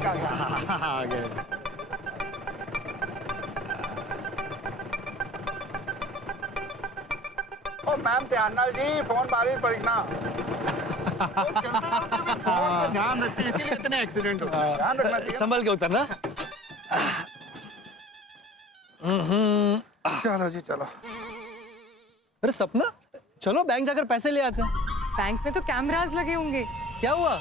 Bank आ गया। आ गए। ओ ma'am ध्यान नाल जी, फोन बारिश पड़ना। फोन पे ध्यान रखते हैं, इसीलिए इतने एक्सीडेंट होते हैं। ध्यान रखना चाहिए। संभल के उतरना। चलो जी चलो। अरे सपना, चलो बैंक जाकर पैसे ले आते हैं। बैंक में तो कैमरास लगे होंगे। क्या हुआ?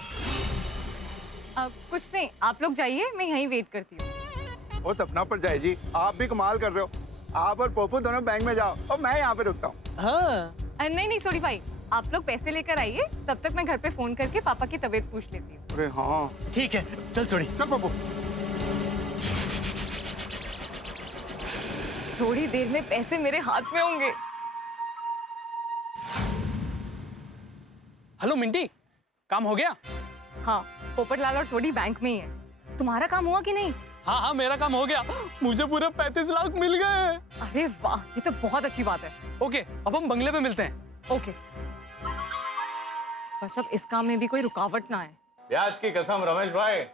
कुछ नहीं, आप लोग जाइए, मैं यहीं वेट करती हूँ। ओ सपना पर जाए जी, आप भी कमाल कर रहे हो। आप और पोपू दोनों बैंक में जाओ और मैं यहाँ पे रुकता हूँ। हाँ। नहीं नहीं सोडी भाई, आप लोग पैसे लेकर आइए, तब तक मैं घर पे फोन करके पापा की तबीयत पूछ लेती हूँ। अरे हाँ ठीक है, चल छोड़ी। चल पोपू। थोड़ी देर में पैसे मेरे हाथ में होंगे। हेलो मिंटी, काम हो गया? हाँ, पोपटलाल और सोडी बैंक में ही है। तुम्हारा काम हुआ कि नहीं? हाँ हाँ, मेरा काम हो गया, मुझे पूरे 35 लाख मिल गए। अरे वाह, ये तो बहुत अच्छी बात है। ओके, अब हम बंगले पे मिलते हैं। ओके, बस अब इस काम में भी कोई रुकावट ना आए। ब्याज की कसम रमेश भाई,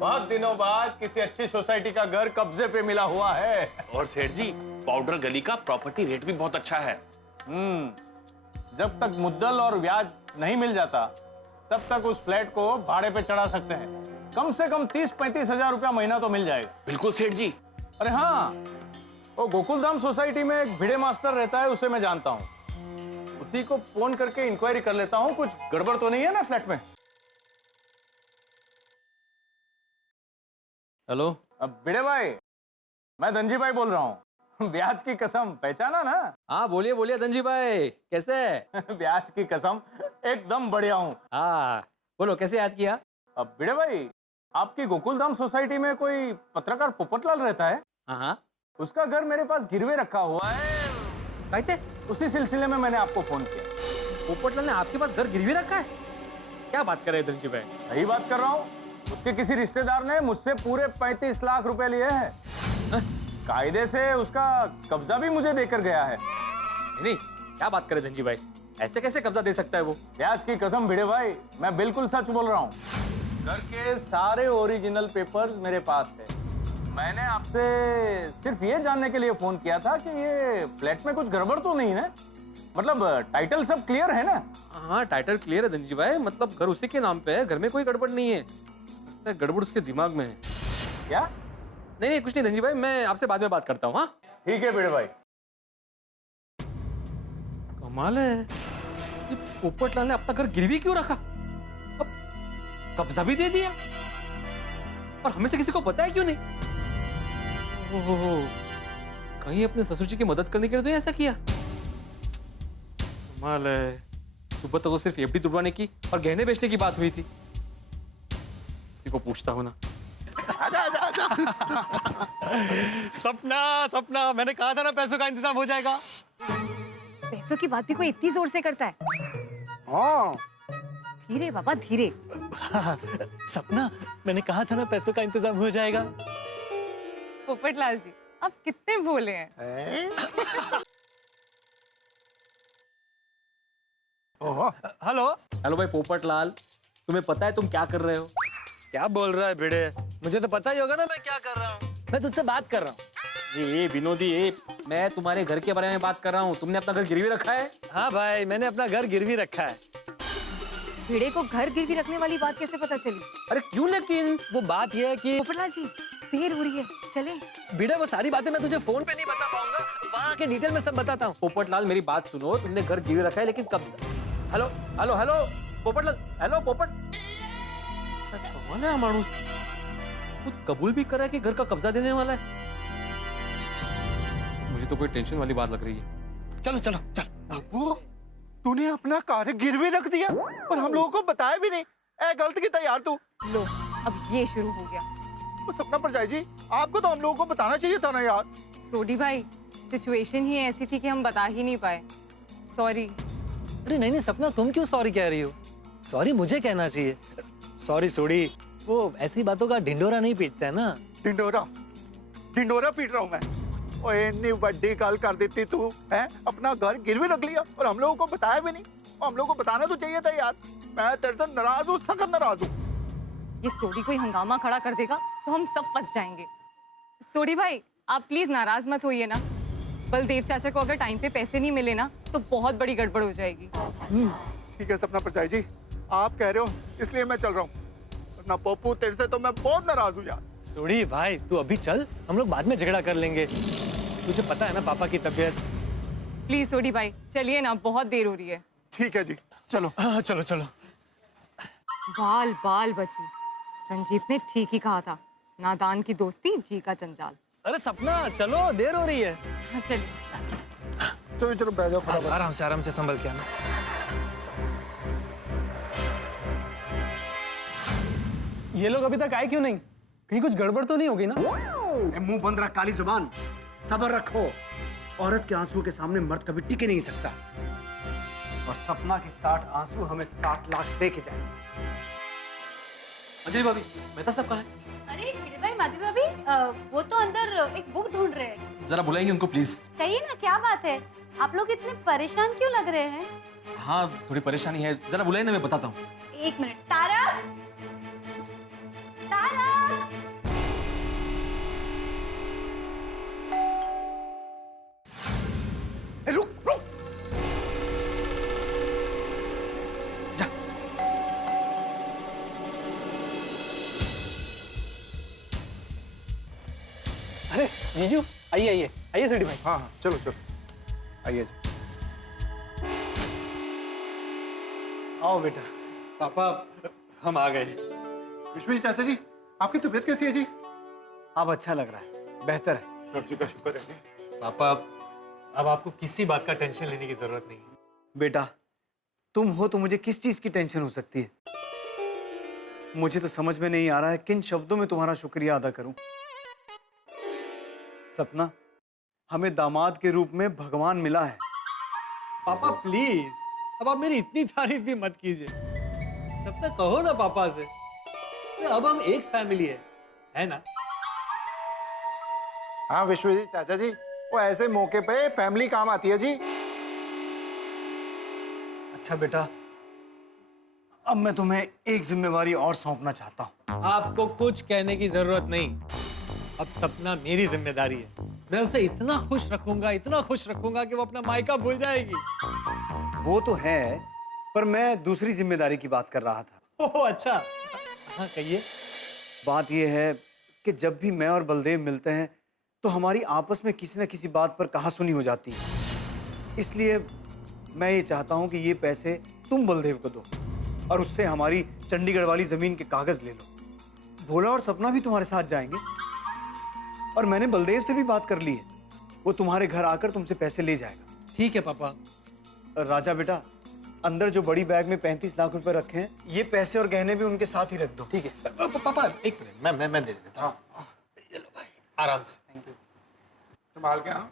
बहुत दिनों बाद किसी अच्छी सोसाइटी का घर कब्जे पे मिला हुआ है। और सेठ जी, पाउडर गली का प्रॉपर्टी रेट भी बहुत अच्छा है। जब तक मुद्दल और ब्याज नहीं मिल जाता तब तक उस फ्लैट को भाड़े पे चढ़ा सकते हैं। कम से कम 30-35 हजार रुपया महीना तो मिल जाएगा। बिल्कुल सेठ जी। अरे हाँ, वो गोकुलधाम सोसाइटी में एक भिड़े मास्टर रहता है, उसे मैं जानता हूँ। उसी को फोन करके इंक्वायरी कर लेता हूँ, कुछ गड़बड़ तो नहीं है ना फ्लैट में। हेलो। अब भिड़े भाई, मैं धनजी भाई बोल रहा हूँ। ब्याज की कसम पहचाना ना? हाँ बोलिए बोलिए धनजी भाई, कैसे? ब्याज की कसम एकदम बढ़िया हूँ। हाँ बोलो, कैसे याद किया? अब भिड़े भाई, आपकी गोकुलधाम सोसाइटी में कोई पत्रकार पोपटलाल रहता है। हाँ। उसका घर मेरे पास गिरवे रखा हुआ है। कहते उसी सिलसिले में मैंने आपको फोन किया। पोपटलाल ने आपके पास घर गिरवी रखा है? क्या बात कर रहे हैं धनजी भाई? सही बात कर रहा हूँ। उसके किसी रिश्तेदार ने मुझसे पूरे 35 लाख रुपए लिए हैं। कायदे से उसका कब्जा भी मुझे देकर गया है। नहीं, क्या बात कर रहे हैं धनजी भाई? ऐसे कैसे कब्जा दे सकता है वो? ब्याज की कसम भिड़े भाई, मैं बिल्कुल सच बोल रहा हूँ। घर के सारे ओरिजिनल पेपर्स मेरे पास है। मैंने आपसे सिर्फ ये जानने के लिए फोन किया था कि ये फ्लैट में कुछ गड़बड़ तो नहीं है, मतलब टाइटल सब क्लियर है ना? हाँ टाइटल क्लियर है धनजी भाई, मतलब घर उसी के नाम पे है, घर में कोई गड़बड़ नहीं है। गड़बड़ उसके दिमाग में है। क्या? नहीं नहीं कुछ नहीं धनजी भाई, मैं आपसे बाद में बात करता हूँ। हाँ ठीक है भिड़े भाई। कमाल है, ये पोपटलाल ने अपना घर गिरवी क्यों रखा? अब कब्जा भी दे दिया और हमें से किसी को पता है क्यों नहीं? ओहो, कहीं अपने ससुर जी की मदद करने के लिए तो ऐसा किया? कमाल है, सुबह तो सिर्फ एफडी तुड़वाने की और गहने बेचने की बात हुई थी। किसी को पूछता हूं ना। आजा आजा आजा। सपना सपना, मैंने कहा था ना पैसों का इंतजाम हो जाएगा। पैसों की बात भी कोई इतनी जोर से करता है? हाँ धीरे बाबा धीरे। सपना, मैंने कहा था ना पैसों का इंतजाम हो जाएगा। पोपटलाल जी, आप कितने भोले हैं। ओहो। हेलो हेलो भाई पोपटलाल, तुम्हें पता है तुम क्या कर रहे हो? क्या बोल रहा है भिड़े? मुझे तो पता ही होगा ना मैं क्या कर रहा हूँ। मैं तुझसे बात कर रहा हूँ। ये विनोदी, ये मैं तुम्हारे घर के बारे में बात कर रहा हूँ। तुमने अपना घर गिरवी रखा है? हाँ भाई, मैंने अपना घर गिरवी रखा है। भिड़े को घर गिरवी रखने वाली बात कैसे पता चली? अरे क्यों, लेकिन वो बात यह है कि पोपटलाल जी, देर हो रही है, चले। भिड़े वो सारी बातें मैं तुझे फोन पे नहीं बता पाऊंगा, वहाँ के डिटेल में सब बताता हूँ। पोपटलाल मेरी बात सुनो, तुमने घर गिरवी रखा है लेकिन कब? Hello hello hello Popatlal, hello पोपट। कौन है मानुस? खुद कबूल भी कर रहा है कि घर का कब्जा देने वाला है। मुझे तो कोई टेंशन वाली बात लग रही है। चलो चलो चल। वो तूने अपना कार गिरवी रख दिया और हम लोगों को बताया भी नहीं। ए गलत की तैयार तू। लो, अब ये शुरू हो गया। वो सपना पर जाए जी, आपको तो हम लोगों को बताना चाहिए था ना यार। सोडी भाई, सिचुएशन ही ऐसी थी कि हम बता ही नहीं पाए। सॉरी। अरे नहीं नहीं सपना, तुम क्यों सॉरी कह रही हो? सॉरी मुझे कहना चाहिए। सॉरी सोडी, वो ऐसी बातों का ढिंडोरा नहीं पीटता है ना। ढिंडोरा ढिंडोरा पीट रहा हूँ मैं। ओए इतनी बड़ी गल कर देती तू है, अपना घर गिरवी रख लिया और हम लोगों को बताया भी नहीं। और हम लोगों को बताना तो चाहिए था यार। मैं तेरे से नाराज हूँ, सख्त नाराज हूँ। ये सोडी कोई हंगामा खड़ा कर देगा तो हम सब फंस जाएंगे। सोडी भाई, आप प्लीज नाराज मत होइए ना। बलदेव चाचा को अगर टाइम पे पैसे नहीं मिले ना तो बहुत बड़ी गड़बड़ हो जाएगी। ठीक है सपना परछाई जी, आप कह रहे हो इसलिए मैं चल रहा हूँ, वरना पप्पू तेरे से तो मैं बहुत नाराज हूँ यार। सोडी भाई तू अभी चल, हम लोग बाद में झगड़ा कर लेंगे। तुझे पता है ना पापा की तबीयत। प्लीज सोडी भाई चलिए ना, बहुत देर हो रही है। ठीक है जी, चलो। हाँ चलो चलो। बाल बाल बची, रंजीत ने ठीक ही कहा था, नादान की दोस्ती जी का जंजाल। अरे सपना चलो, देर हो रही है। हाँ, चलिए। चलो चलो बैठ जाओ फटाफट। आराम से संभल के आना। ये लोग अभी तक आए क्यों नहीं? कहीं कुछ गड़बड़ तो नहीं होगी ना? मुंह बंद रख, काली जुबान, सब्र रखो। औरत के आंसुओं के सामने मर्द कभी टिके नहीं सकता। और सपना के 60 आंसू हमें 60 लाख दे के जाएंगे। अंजलि भाभी, मेहता साहब कहाँ है? अरे भिड़े भाई, माधवी भाभी, वो तो अंदर एक बुक ढूंढ रहे हैं। जरा बुलाएंगे उनको प्लीज। कहिए ना, क्या बात है? आप लोग इतने परेशान क्यों लग रहे हैं? हाँ थोड़ी परेशानी है, जरा बुलाए ना, मैं बताता हूँ। एक मिनट। तारा, तारा। रुक रुक, जा। अरे जीजू, आइए आइए आइए सोडी भाई। हाँ हाँ चलो चलो, आइए जी। आओ बेटा। पापा हम आ गए। विश्व जी, चाचा जी, आपकी तबीयत कैसी है जी? अब अच्छा लग रहा है, बेहतर है। सब जी का शुक्र है जी। पापा अब आपको किसी बात का टेंशन लेने की जरूरत नहीं है। बेटा तुम हो तो मुझे किस चीज की टेंशन हो सकती है? मुझे तो समझ में नहीं आ रहा है किन शब्दों में तुम्हारा शुक्रिया अदा करूं। सपना, हमें दामाद के रूप में भगवान मिला है। पापा प्लीज, अब आप मेरी इतनी तारीफ भी मत कीजिए। सपना कहो ना पापा से, अब हम एक फैमिली है ना? हाँ विश्व जी, चाचा जी, वो ऐसे मौके पे फैमिली काम आती है जी। अच्छा बेटा, अब मैं तुम्हें एक जिम्मेवारी और सौंपना चाहता हूं। आपको कुछ कहने की जरूरत नहीं। अब सपना मेरी जिम्मेदारी है। मैं उसे इतना खुश रखूंगा कि वो अपना मायका भूल जाएगी। वो तो है, पर मैं दूसरी जिम्मेदारी की बात कर रहा था। ओह अच्छा, हाँ कहिए। बात यह है कि जब भी मैं और बलदेव मिलते हैं तो हमारी आपस में किसी न किसी बात पर कहासुनी हो जाती है। इसलिए मैं ये चाहता हूं कि ये पैसे तुम बलदेव को दो और उससे हमारी चंडीगढ़ वाली जमीन के कागज ले लो। भोला और सपना भी तुम्हारे साथ जाएंगे और मैंने बलदेव से भी बात कर ली है, वो तुम्हारे घर आकर तुमसे पैसे ले जाएगा। ठीक है पापा। राजा बेटा, अंदर जो बड़ी बैग में 35 लाख रुपए रखे हैं, ये पैसे और गहने भी उनके साथ ही रख दो। ठीक है पापा, एक मिनट, मैं दे देता हूँ। चलो भाई, आराम से संभाल के। हाँ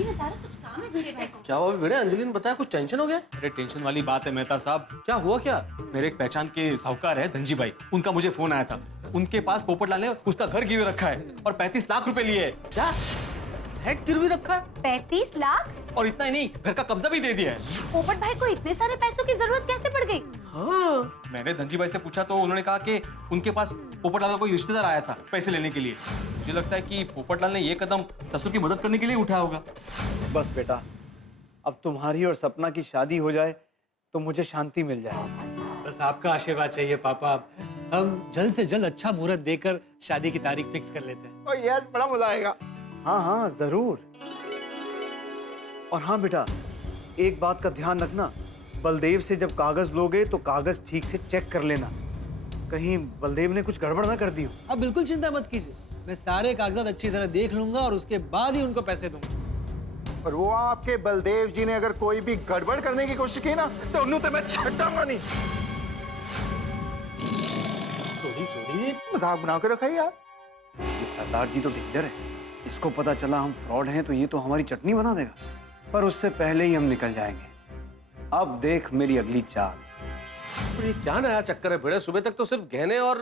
तारा, कुछ काम है भिड़े भाई को? क्या हुआ भिड़े? अंजलि ने बताया कुछ टेंशन हो गया? अरे टेंशन वाली बात है मेहता साहब। क्या हुआ क्या? मेरे एक पहचान के साहूकार है धनजी भाई, उनका मुझे फोन आया था। उनके पास पोपटलाल ने उसका घर गिरवी रखा है और 35 लाख रुपए लिए है। क्या फ्लैट गिरवी रखा है? 35 लाख? और इतना ही नहीं, घर का कब्जा भी दे दिया है। पोपट भाई को इतने सारे पैसों की जरूरत कैसे पड़ गई? हाँ। मैंने धनजी भाई से पूछा तो उन्होंने कहा कि उनके पास पोपटलाल का कोई रिश्तेदार आया था पैसे लेने के लिए। मुझे लगता है कि पोपटलाल ने ये कदम ससुर की मदद करने के लिए उठाया होगा। बस बेटा, अब तुम्हारी और सपना की शादी हो जाए तो मुझे शांति मिल जाए। बस आपका आशीर्वाद चाहिए पापा। हम जल्द से जल्द अच्छा मुहूर्त देकर शादी की तारीख फिक्स कर लेते हैं। ओ यस, बड़ा मजा आएगा। हाँ हाँ जरूर। और हाँ बेटा, एक बात का ध्यान रखना, बलदेव से जब कागज लोगे तो कागज ठीक से चेक कर लेना, कहीं बलदेव ने कुछ गड़बड़ ना कर दी हो। आप बिल्कुल चिंता मत कीजिए, मैं सारे कागजात अच्छी तरह देख लूंगा और उसके बाद ही उनको पैसे दूंगा। और वो आपके बलदेव जी ने अगर कोई भी गड़बड़ करने की कोशिश की ना तो उन्होंने तो मैं छटाऊंगा नहीं। सोडी मजाक बना के रखा है यार। ये सरदार जी तो डेंजर है, इसको पता चला हम फ्रॉड हैं तो ये तो हमारी चटनी बना देगा। पर उससे पहले ही हम निकल जाएंगे। अब देख मेरी अगली चाल। तो ये क्या नया चक्कर है भिड़े? सुबह तक तो सिर्फ गहने और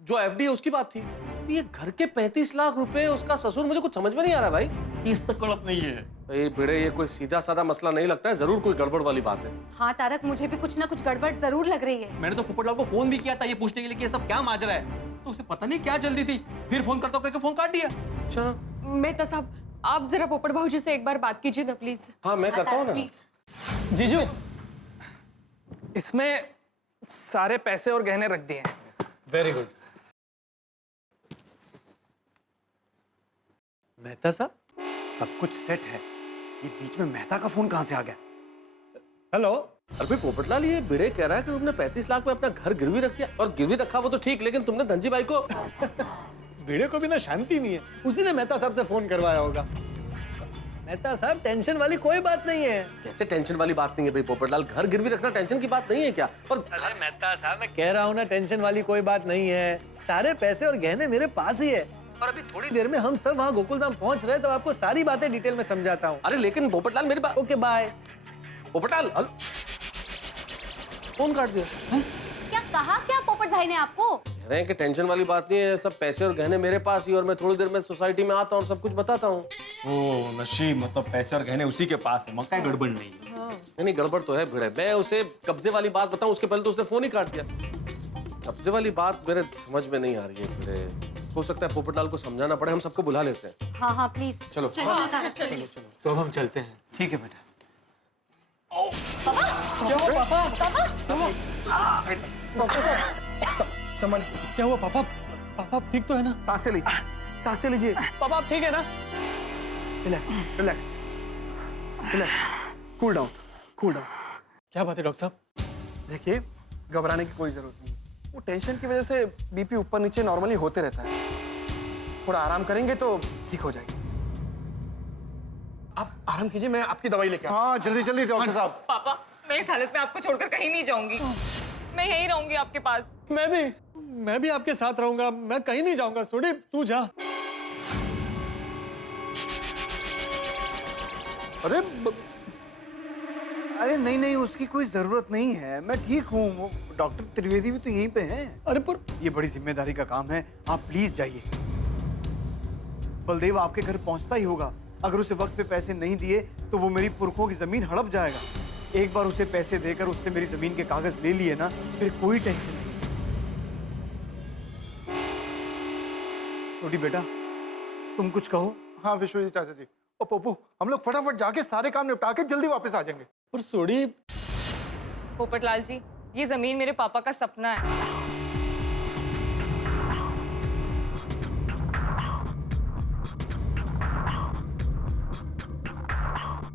जो एफडी है उसकी बात थी। ये घर के 35 लाख रुपए उसका ससुर, मुझे कुछ समझ में नहीं आ रहा भाई। इस तक कड़प नहीं है। ये भिड़े, ये कोई सीधा साधा मसला नहीं लगता है, जरूर कोई गड़बड़ वाली बात है। हाँ तारक, मुझे भी कुछ ना कुछ गड़बड़ जरूर लग रही है। मैंने तो पोपटलाल को फोन भी किया था ये पूछने के लिए कि ये सब क्या माजरा है, तो उसे पता नहीं क्या जल्दी थी, फिर फोन करता करके फोन काट दिया। अच्छा, मेहता साहब, आप जरा पोपट भाऊजी से एक बार बात कीजिए ना प्लीज। हाँ मैं करता हूँ ना। प्लीज। जीजू, इसमें सारे पैसे और गहने रख दिए हैं। Very good. मेहता साहब, सब कुछ सेट है। ये बीच में मेहता का फोन कहां से आ गया? हेलो। अरे भाई पोपटलाल, ये भिड़े कह रहा है कि तुमने 35 लाख में अपना घर गिरवी रख दिया, और गिरवी रखा वो तो ठीक, लेकिन तुमने धनजी भाई को। भिड़े को भी ना शांति नहीं है, उसी ने मेहता साहब से फोन करवाया होगा। मेहता साहब, टेंशन वाली कोई बात नहीं है। कैसे टेंशन वाली बात नहीं है भाई पोपटलाल, घर गिरवी रखना टेंशन की बात नहीं है क्या? और अरे मेहता साहब, मैं कह रहा हूँ ना, टेंशन वाली कोई बात नहीं है। सारे पैसे और गहने मेरे पास ही है, और अभी थोड़ी देर में हम सब वहाँ गोकुलधाम पहुंच रहे, तो आपको सारी बातें डिटेल में समझाता हूँ। अरे लेकिन पोपटलाल मेरी बात। Okay bye. पोपटलाल फोन काट दिया। क्या कहा क्या पोपट भाई ने आपको? कह रहे हैं कि टेंशन वाली बात नहीं है, सब पैसे और गहने मेरे पास ही, और मैं थोड़ी देर में सोसाइटी में आता हूँ और सब कुछ बताता हूँ। ओ नशीब, मतलब पैसे और गहने उसी के पास है, मक्का गड़बड़ नहीं है। नहीं गड़बड़ तो है भिड़े, मैं उसे कब्जे वाली बात बताऊं उसके पहले तो उसने फोन ही काट दिया। कब्जे वाली बात मेरे समझ में नहीं आ रही है भिड़े, हो सकता है पोपटलाल को समझाना पड़े, हम सबको बुला लेते हैं। हाँ हाँ प्लीज। चलो चलिए। तो अब हम चलते हैं। ठीक है बेटा। समझ क्या हुआ पापा? पापा ठीक तो है ना? सांसें लीजिए, सांसें लीजिए। पापा आप ठीक है ना? Relax relax relax, cool down cool down. क्या बात है डॉक्टर साहब? देखिए, घबराने की कोई जरूरत नहीं, वो टेंशन की वजह से बीपी ऊपर नीचे नॉर्मली होते रहता है। थोड़ा आराम करेंगे तो ठीक हो जाएगी। आप आराम कीजिए, मैं आपकी दवाई लेके आता हूं। हाँ जल्दी जल्दी डॉक्टर साहब। पापा, मैं इस हालत में आपको छोड़कर कहीं नहीं जाऊंगी, मैं यहीं रहूंगी आपके पास। मैं भी आपके साथ रहूंगा, मैं कहीं नहीं जाऊंगा। सोडी तू जा। अरे अरे नहीं नहीं, उसकी कोई जरूरत नहीं है, मैं ठीक हूँ। डॉक्टर त्रिवेदी भी तो यहीं पे हैं। अरे पर ये बड़ी जिम्मेदारी का काम है, आप प्लीज जाइए। बलदेव आपके घर पहुंचता ही होगा, अगर उसे वक्त पे पैसे नहीं दिए तो वो मेरी पुरखों की जमीन हड़प जाएगा। एक बार उसे पैसे देकर उससे मेरी जमीन के कागज ले लिए ना, फिर कोई टेंशन नहीं। छोटी बेटा, तुम कुछ कहो। हाँ विश्वजीत चाचा जी, और पप्पू, हम लोग फटाफट जाके सारे काम निपटा के जल्दी वापस आ जाएंगे। पर सोडी। पोपटलाल जी, ये जमीन मेरे पापा का सपना है।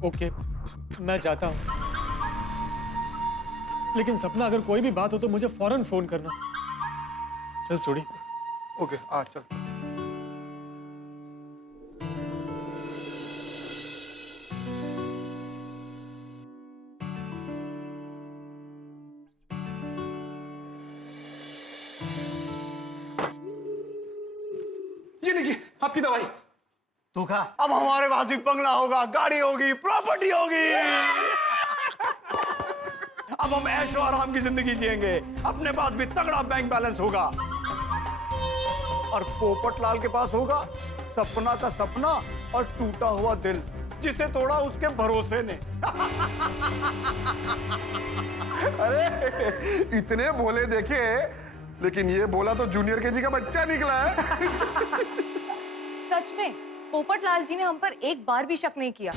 ओके, मैं जाता हूं, लेकिन सपना अगर कोई भी बात हो तो मुझे फौरन फोन करना। चल सोडी। ओके आ चल। ये लीजिए आपकी दवाई। तू खा। अब हमारे पास भी बंगला होगा, गाड़ी होगी, प्रॉपर्टी होगी। अब हम ऐशो आराम की जिंदगी जिएंगे, अपने पास भी तगड़ा बैंक बैलेंस होगा, और पोपटलाल के पास होगा सपना का सपना और टूटा हुआ दिल, जिसे तोड़ा उसके भरोसे ने। अरे इतने भोले देखे, लेकिन ये बोला तो जूनियर केजी का बच्चा निकला है। सच में पोपटलाल जी ने हम पर एक बार भी शक नहीं किया,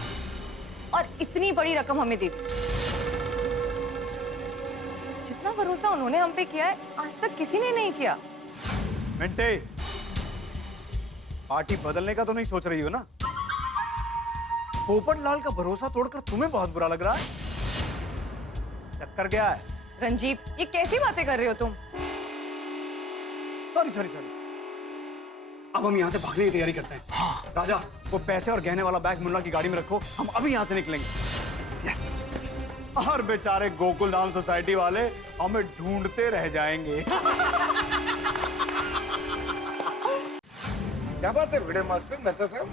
और इतनी बड़ी रकम हमें दे दी। जितना भरोसा उन्होंने हम पे किया है, आज तक किसी ने नहीं किया। मिंटे, पार्टी बदलने का तो नहीं सोच रही हो ना? पोपटलाल का भरोसा तोड़कर तुम्हें बहुत बुरा लग रहा है? चक्कर क्या है? रंजीत, ये कैसी बातें कर रहे हो तुम? Sorry sorry sorry. अब हम यहाँ से भागने की तैयारी करते हैं। हाँ। राजा, वो पैसे और गहने वाला बैग मुन्ना की गाड़ी में रखो, हम अभी यहाँ से निकलेंगे। यस। और बेचारे गोकुलधाम सोसाइटी वाले हमें ढूंढते रह जाएंगे। क्या बात है भिड़े मास्टर मेहता साहब,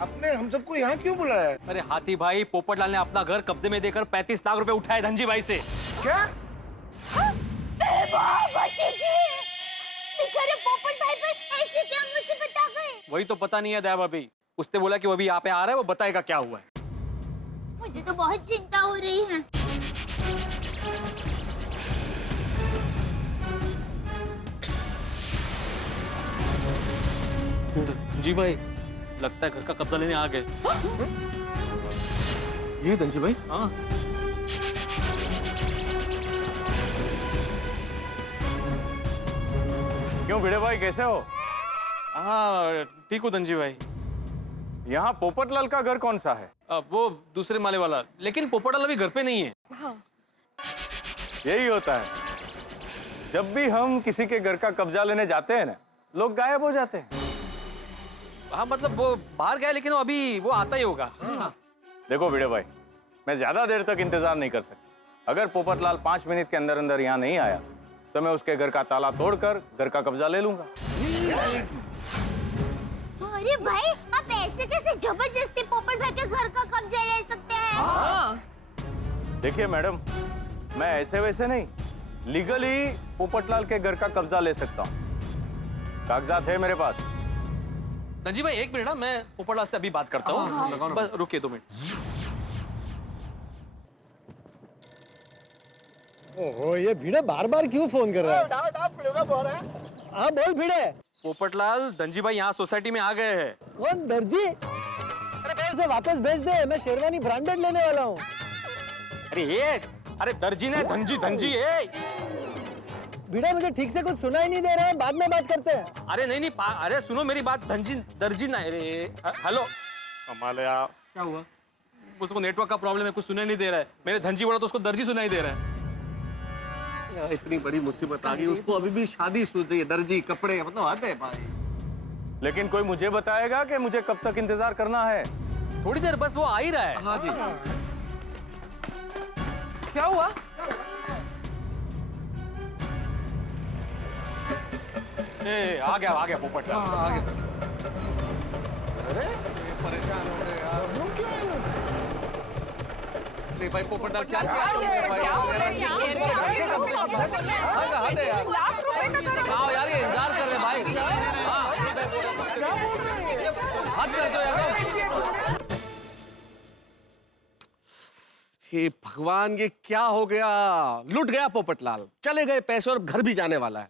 आपने हम सबको यहाँ क्यों बुलाया है? अरे हाथी भाई, पोपटलाल ने अपना घर कब्जे में देकर 35 लाख रुपए उठाए धनजी भाई से। क्या? बेचारे पोपट भाई पर ऐसे क्या मुसीबत आ गई? वही तो पता नहीं है दया भाभी। उसने बोला कि वो अभी यहाँ पे आ रहा है, वो बताएगा क्या हुआ है। मुझे तो बहुत चिंता हो रही है। जी भाई, लगता है घर का कब्जा लेने आ गए। ये धनजी भाई? हाँ। क्यों भिड़े भाई, कैसे हो? हाँ ठीक हो धनजी भाई। यहाँ पोपटलाल का घर कौन सा है? वो दूसरे माले वाला, लेकिन पोपटलाल अभी घर पे नहीं है। यही होता है, जब भी हम किसी के घर का कब्जा लेने जाते हैं ना, लोग गायब हो जाते हैं। हाँ मतलब वो बाहर गया, लेकिन वो अभी वो आता ही होगा। हाँ। देखो भिड़े भाई, मैं ज्यादा देर तक इंतजार नहीं कर सकता। अगर पोपटलाल 5 मिनट के अंदर अंदर यहाँ नहीं आया तो मैं उसके घर का ताला तोड़कर घर का कब्जा ले लूंगा। अरे भाई, आप ऐसे कैसे जबरदस्ती पोपट भाई के घर का कब्जा ले सकते हैं? देखिए मैडम, मैं ऐसे वैसे नहीं, लीगली पोपटलाल के घर का कब्जा ले सकता हूँ। कागजात है मेरे पास। धनजी भाई एक मिनट ना, मैं पोपटलाल से अभी बात करता हूँ। बस रुकिए 2 मिनट। ओहो, ये भिड़े बार बार क्यों फोन कर रहा है? हाँ बोल भिड़े। पोपटलाल, धनजी भाई यहाँ सोसाइटी में आ गए हैं। कौन? दर्जी? अरे भाई उसे वापस भेज दे, मैं शेरवानी ब्रांडेड लेने वाला हूँ। अरे दर्जी ने धनजी है। भिड़े मुझे ठीक से कुछ सुनाई नहीं दे रहा है, बाद में बात करते हैं। अरे नहीं अरे सुनो मेरी बात, दर्जी ना। अरे हेलो, कमाल है यार। क्या हुआ? उसको नेटवर्क का प्रॉब्लम है, कुछ सुनाई नहीं दे रहा है। मैंने धनजी बोला तो उसको दर्जी सुनाई दे रहा है। यार इतनी बड़ी मुसीबत आ गई, उसको अभी भी शादी सूझ रही है। दर्जी, कपड़े, मतलब हद है भाई। लेकिन कोई मुझे बताएगा कि मुझे कब तक इंतजार करना है? थोड़ी देर बस, वो आ ही रहा है। हाँ जी। क्या हुआ? आ गया पोपटलाल। आ गया। अरे परेशान हो गए यार। अरे भाई पोपटलाल क्या किया? आओ यार, ये इंतजार कर रहे भाई। हद कर दो यार। हे भगवान, ये क्या हो गया? लुट गया पोपटलाल, चले गए पैसे और घर भी जाने वाला है।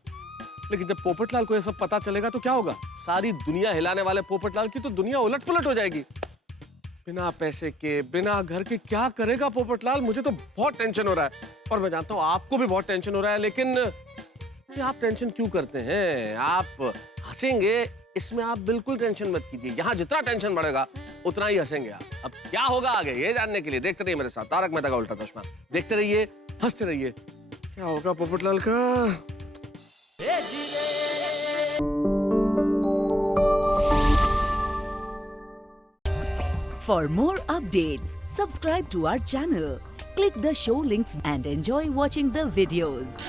लेकिन जब पोपटलाल को ये सब पता चलेगा तो क्या होगा? सारी दुनिया हिलाने वाले पोपटलाल की तो दुनिया उलट-पुलट हो जाएगी। बिना पैसे के, बिना घर के क्या करेगा पोपटलाल? मुझे तो बहुत टेंशन हो रहा है, और मैं जानता हूँ आपको भी बहुत टेंशन हो रहा है। लेकिन ये आप टेंशन क्यों करते हैं? आप हंसेंगे, इसमें आप बिल्कुल टेंशन मत कीजिए। यहाँ जितना टेंशन बढ़ेगा उतना ही हंसेंगे आप। अब क्या होगा आगे, ये जानने के लिए देखते रहिए मेरे साथ तारक मेहता का उल्टा चश्मा। देखते रहिए, हंसते रहिए। क्या होगा पोपटलाल का? For more updates, subscribe to our channel, click the show links and enjoy watching the videos.